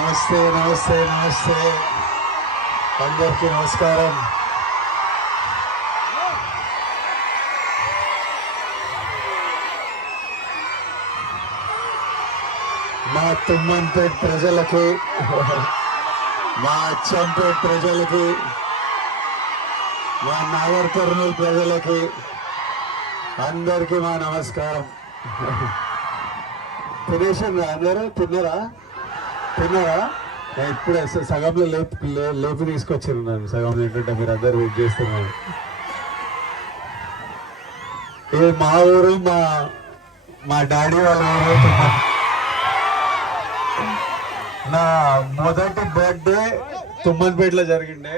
నమస్తే నమస్తే నమస్తే అందరికీ నమస్కారం. మా తుమ్మన్పేట్ ప్రజలకి, మా అచ్చంపేట్ ప్రజలకి, మా నాగర్ కర్నూలు ప్రజలకి అందరికీ మా నమస్కారం. తినేసాను, అందరూ తిన్నారా? ఇప్పుడే సగంలో లేపి తీసుకొచ్చారు నన్ను. సగంలో ఏంటంటే మీరు అందరు వెయిట్ చేస్తున్నారు. ఇది మా ఊరు, మా డాడీ వాళ్ళ ఊరు. నా మొదటి బర్త్డే తుమ్మన్పేటలో జరిగిండే.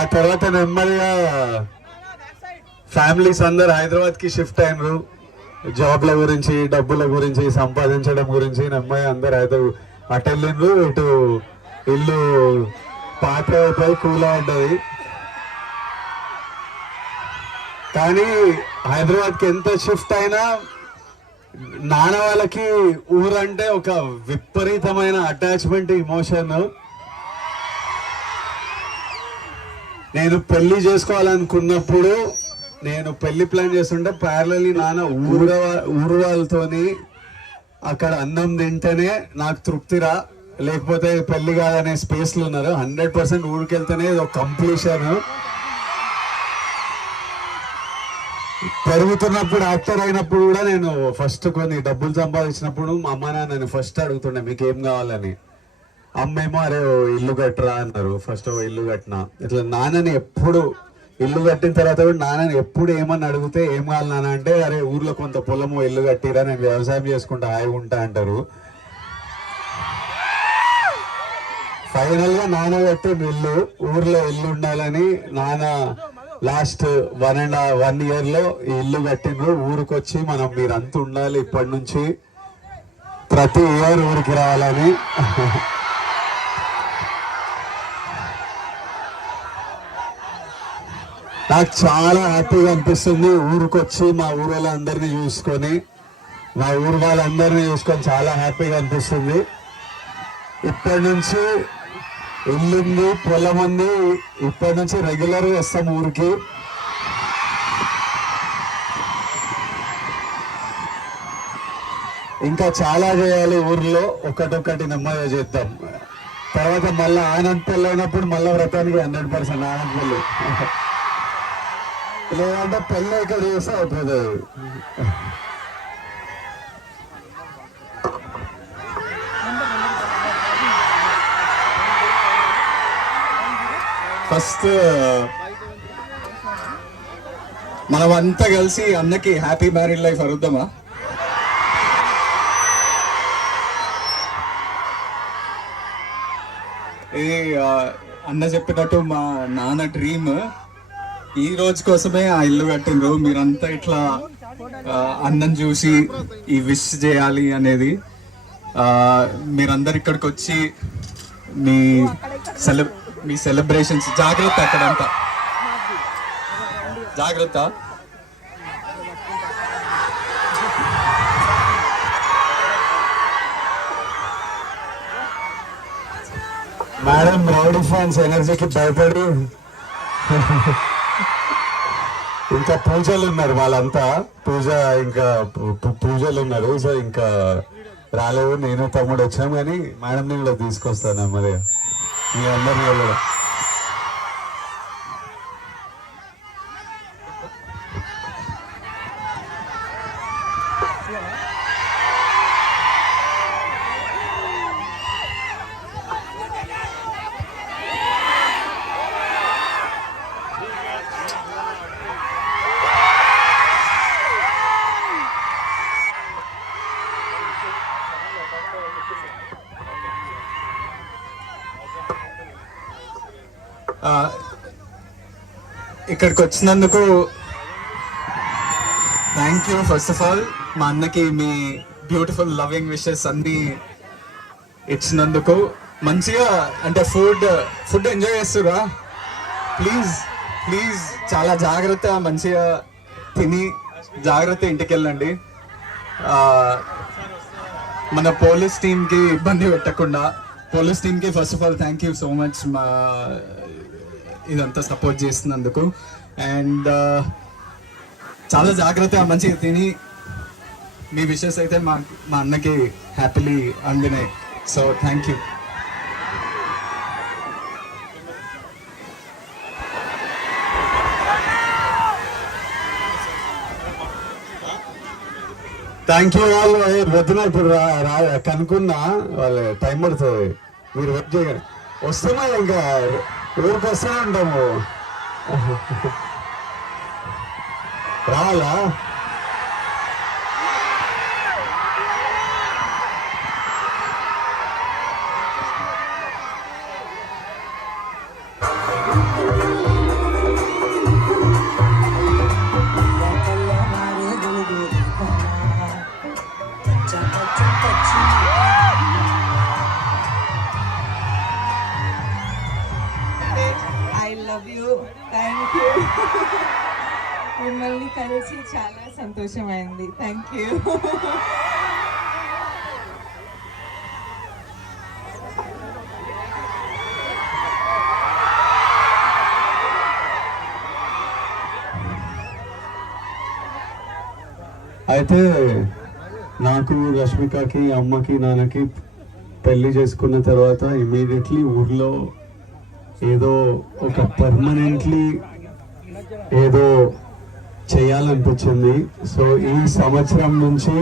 ఆ తర్వాత నెమ్మదిగా ఫ్యామిలీస్ అందరు హైదరాబాద్కి షిఫ్ట్ అయినరు. జాబ్ల గురించి, డబ్బుల గురించి, సంపాదించడం గురించి నెమ్మది అందరు హైదరాబాద్ అటు వెళ్ళిండ్రు. ఇటు ఇల్లు పాత అయిపోయి కూలా ఉంటుంది. కానీ హైదరాబాద్కి ఎంత షిఫ్ట్ అయినా నాన్న వాళ్ళకి ఊరంటే ఒక విపరీతమైన అటాచ్మెంట్, ఇమోషన్. నేను పెళ్లి చేసుకోవాలనుకున్నప్పుడు, నేను పెళ్లి ప్లాన్ చేస్తుంటే ప్యారలీ నాన్న ఊరు వాళ్ళతోని అక్కడ అన్నం తింటేనే నాకు తృప్తిరా, లేకపోతే పెళ్లి కాదనే స్పేస్లో ఉన్నారు. 100% ఊరికి వెళ్తేనే ఒక కంప్లీషన్. పెరుగుతున్నప్పుడు, యాక్టర్ అయినప్పుడు కూడా నేను ఫస్ట్ కొన్ని డబ్బులు సంపాదించినప్పుడు మా అమ్మ నాన్న ఫస్ట్ అడుగుతుండే మీకు ఏం కావాలని. అమ్మేమో అరే ఇల్లు కట్టరా అన్నారు. ఫస్ట్ ఇల్లు కట్టినా. ఇట్లా నాన్నని ఎప్పుడు ఇల్లు కట్టిన తర్వాత కూడా నాన్నని ఎప్పుడు ఏమని అడిగితే ఏం కావాలి నాన్న అంటే అరే ఊర్లో కొంత పొలము ఇల్లు కట్టిరా, నేను వ్యవసాయం చేసుకుంటా హాయిగా ఉంటా అంటారు. ఫైనల్ గా నాన్న కట్టిన ఇల్లు, ఊర్లో ఇల్లు ఉండాలని నాన్న లాస్ట్ 1 year లో ఈ ఇల్లు కట్టిండ్రు. ఊరికి వచ్చి మనం మీరంతా ఉండాలి ఇప్పటి నుంచి, ప్రతి ఇయర్ ఊరికి రావాలని. నాకు చాలా హ్యాపీగా అనిపిస్తుంది. ఊరికి వచ్చి మా ఊరు వాళ్ళందరినీ చూసుకొని, మా ఊరు వాళ్ళందరినీ చూసుకొని చాలా హ్యాపీగా అనిపిస్తుంది. ఇప్పటి నుంచి ఇల్లుంది, పొలం ఉంది. ఇప్పటి నుంచి రెగ్యులర్గా వస్తాం ఊరికి. ఇంకా చాలా చేయాలి ఊర్లో, ఒకటొక్కటి నెమ్మదిగా చేద్దాం. తర్వాత మళ్ళీ ఆనంద్ పెళ్ళి అయినప్పుడు మళ్ళీ వ్రతానికి 100% ఆనంద్ పెళ్ళి, లేదంటే పెళ్ళి ఇక్కడ చేస్తే అయిపోతుంది. ఫస్ట్ మనమంతా కలిసి అన్నకి హ్యాపీ మ్యారీడ్ లైఫ్ అరుద్దామా? ఇది అన్న చెప్పినట్టు మా నాన్న డ్రీమ్. ఈ రోజు కోసమే ఆ ఇల్లు కట్టిండ్రు. మీరంతా ఇట్లా అన్నం చూసి ఈ విష్ చేయాలి అనేది. మీరందరు ఇక్కడికి వచ్చి మీ సెలబ్రేషన్స్, జాగ్రత్త అక్కడంతా జాగ్రత్త. మేడం రౌడీ ఫ్యాన్స్ ఎనర్జీకి భయపడి ఇంకా పూజలు ఉన్నారు, వాళ్ళంతా పూజలు ఉన్నారు. సో ఇంకా రాలేవు. నేను తమ్ముడు వచ్చాం, కానీ మేడం నేను కూడా తీసుకొస్తాను మరి మీ అందరినీ కూడా. ఇక్కడికి వచ్చినందుకు thank you. First of all మా అన్నకి మీ బ్యూటిఫుల్ లవింగ్ విషెస్ అన్ని ఇచ్చినందుకు. మంచిగా అంటే ఫుడ్ ఎంజాయ్ చేస్తురా? ప్లీజ్ చాలా జాగ్రత్త, మంచిగా తిని జాగ్రత్త ఇంటికి వెళ్ళండి. మన పోలీస్ టీమ్ కి ఇబ్బంది పెట్టకుండా, పోలీస్ టీమ్ కి first of all thank you so much మా ఇదంతా సపోర్ట్ చేస్తున్నందుకు. అండ్ చాలా జాగ్రత్తగా మంచిగా తిని మీ విషెస్ అయితే మా అన్నకి హ్యాపీలీ అందినాయి. So thank you. Thank you వాళ్ళు వద్దున ఇప్పుడు కనుక్కున్నా వాళ్ళు టైం పడుతుంది, మీరు వెయిట్ చేయగలరు. వస్తున్నా ఇంకా ఊరికి వస్తూనే ఉంటాము. రావాలా? I love you, thank you. మిమ్మల్ని కలిసి చాలా సంతోషమైంది. Thank you. అయితే నాకు రష్మికకి అమ్మకి నాన్నకి పెళ్లి చేసుకున్న తర్వాత ఇమీడియట్లీ ఊర్లో ఏదో ఒక పర్మనెంట్లీ ఏదో చేయాలనిపించింది. సో ఈ సంవత్సరం నుంచి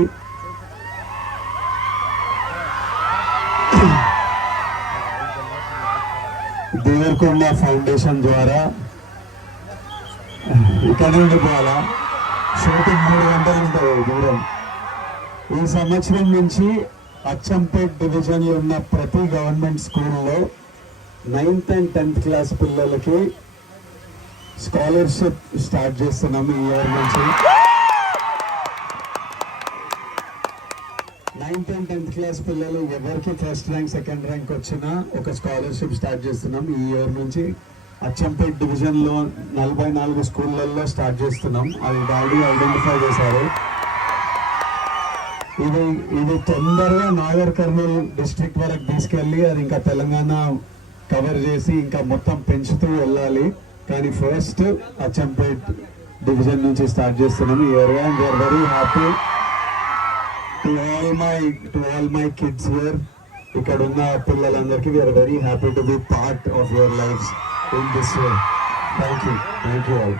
దేవరకొండ ఫౌండేషన్ ద్వారా ఇక్కడ ఉండిపోవాలా, షూటింగ్ 3 గంటలు ఉంటుంది దూరం. ఈ సంవత్సరం నుంచి అచ్చంపేట్ డివిజన్ లో ఉన్న ప్రతి గవర్నమెంట్ స్కూల్లో 9th and 10th క్లాస్ పిల్లలకి స్కాలర్షిప్ స్టార్ట్ చేస్తున్నాము ఈ ఇయర్ నుంచి. 9th and 10th క్లాస్ పిల్లలు ఎవరికి ఫస్ట్ ర్యాంక్ సెకండ్ ర్యాంక్ వచ్చినా ఒక స్కాలర్షిప్ స్టార్ట్ చేస్తున్నాం ఈ ఇయర్ నుంచి. అచ్చంపేట్ డివిజన్ లో 44 స్కూళ్ళల్లో స్టార్ట్ చేస్తున్నాం. అది డాడీ ఐడెంటిఫై చేశారు. ఇది తొందరగా నాగర్ కర్నూల్ డిస్ట్రిక్ట్ వరకు తీసుకెళ్ళి అది ఇంకా తెలంగాణ కవర్ చేసి ఇంకా మొత్తం పెంచుతూ వెళ్ళాలి. కానీ ఫస్ట్ అచ్చంపేట్ డివిజన్ నుంచి స్టార్ట్ చేస్తున్నాం ఈ year. And we're very happy to all my kids here. ఇక్కడ ఉన్న పిల్లలందరికీ we're very happy to be part of your life in this way. Thank you all.